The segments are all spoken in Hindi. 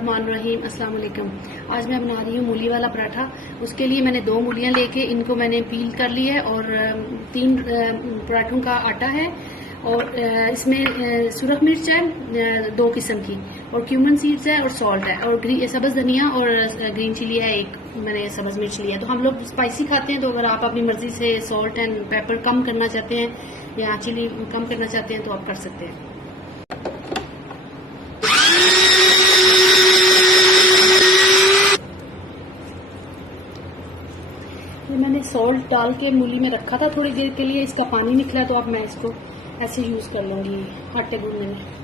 बिस्मिल्लाहिर्रहमानिर्रहीम। अस्सलाम वालेकुम। आज मैं बना रही हूँ मूली वाला पराठा। उसके लिए मैंने 2 मूलियाँ लेके इनको मैंने पील कर लिया है और 3 पराठों का आटा है और इसमें सुरख मिर्च है 2 किस्म की और क्यूमन सीड्स है और सॉल्ट है और सब्ज़ धनिया और ग्रीन चिली है, एक मैंने सब्ज़ मिर्च लिया है। तो हम लोग स्पाइसी खाते हैं, तो अगर आप अपनी मर्ज़ी से सॉल्ट एंड पेपर कम करना चाहते हैं या चिली कम करना चाहते हैं तो आप कर सकते हैं। ये मैंने सॉल्ट डाल के मूली में रखा था थोड़ी देर के लिए, इसका पानी निकला तो अब मैं इसको ऐसे यूज़ कर लूँगी आटे गूंदने में।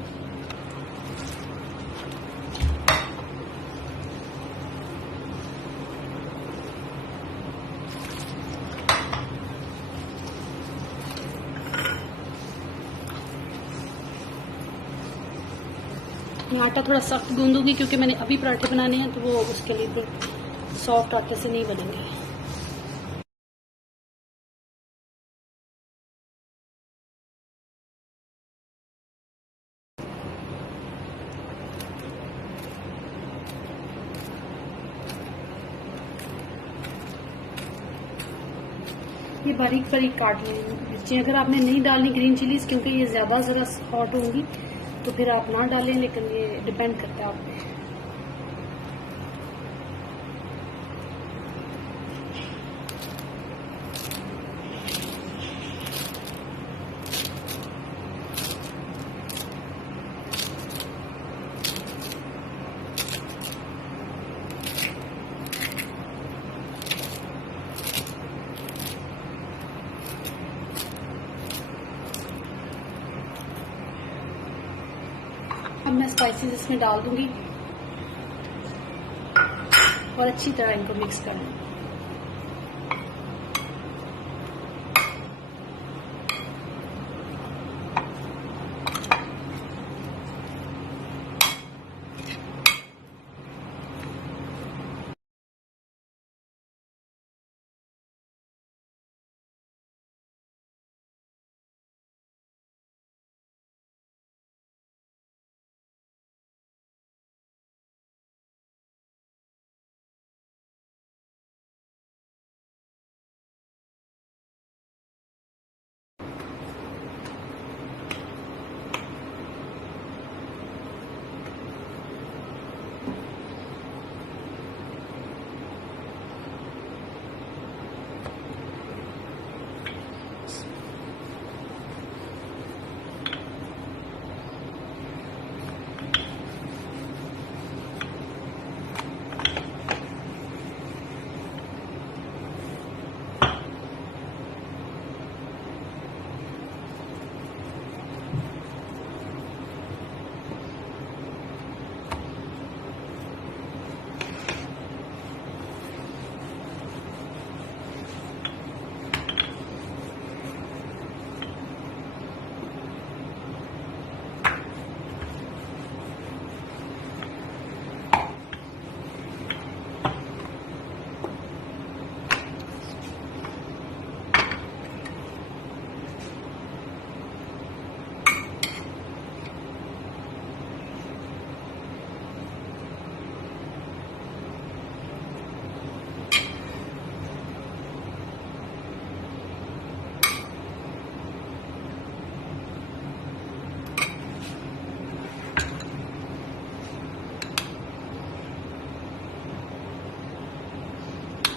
मैं आटा थोड़ा सख्त गूंदूंगी क्योंकि मैंने अभी पराठे बनाने हैं, तो वो उसके लिए सॉफ्ट आटे से नहीं बनेंगे। ये बारीक बारीक काट लें मिर्ची। अगर आपने नहीं डालनी ग्रीन चिलीज क्योंकि ये ज़्यादा ज़रा हॉट होंगी तो फिर आप ना डालें, लेकिन ये डिपेंड करता है आप पे। अब मैं स्पाइसेस इसमें डाल दूंगी और अच्छी तरह इनको मिक्स कर लूँगी।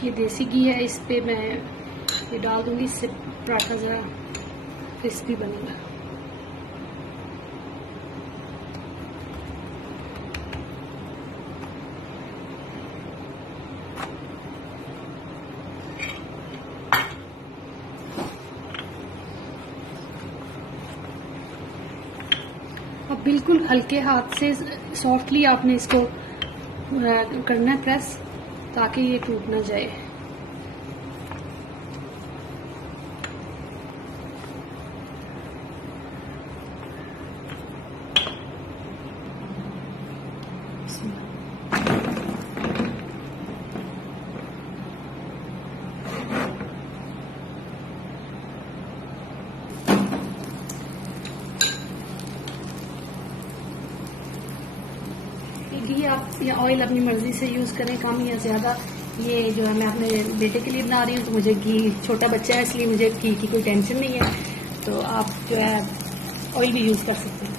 ये देसी घी है, इस पे मैं ये डाल दूंगी, इससे पराठा ज़रा क्रिस्पी बनेगा। अब बिल्कुल हल्के हाथ से सॉफ्टली आपने इसको करना है प्रेस, ताकि ये टूट ना जाए। घी आप या ऑयल अपनी मर्जी से यूज़ करें, कम या ज़्यादा। ये जो है मैं अपने बेटे के लिए बना रही हूँ, तो मुझे घी, छोटा बच्चा है इसलिए मुझे घी की कोई टेंशन नहीं है, तो आप जो है ऑयल भी यूज़ कर सकते हैं।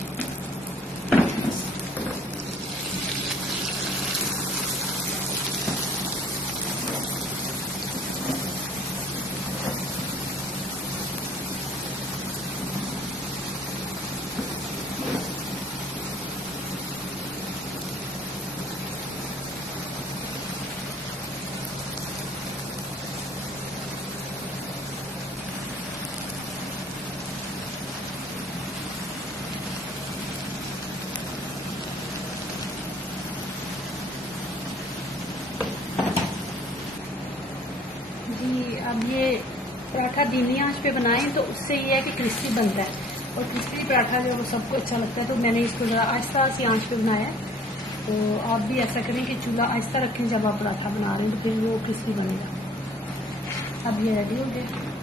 जी, अब ये पराठा धीमी आंच पे बनाएं तो उससे ये है कि क्रिस्पी बनता है, और क्रिस्पी पराठा जो वो सबको अच्छा लगता है, तो मैंने इसको ज़रा आहिस्ता सी आंच पे बनाया है। तो आप भी ऐसा करें कि चूल्हा आहिस्ता रखें जब आप पराठा बना रहे हैं, तो फिर वो क्रिस्पी बनेगा। अब ये रेडी हो गया।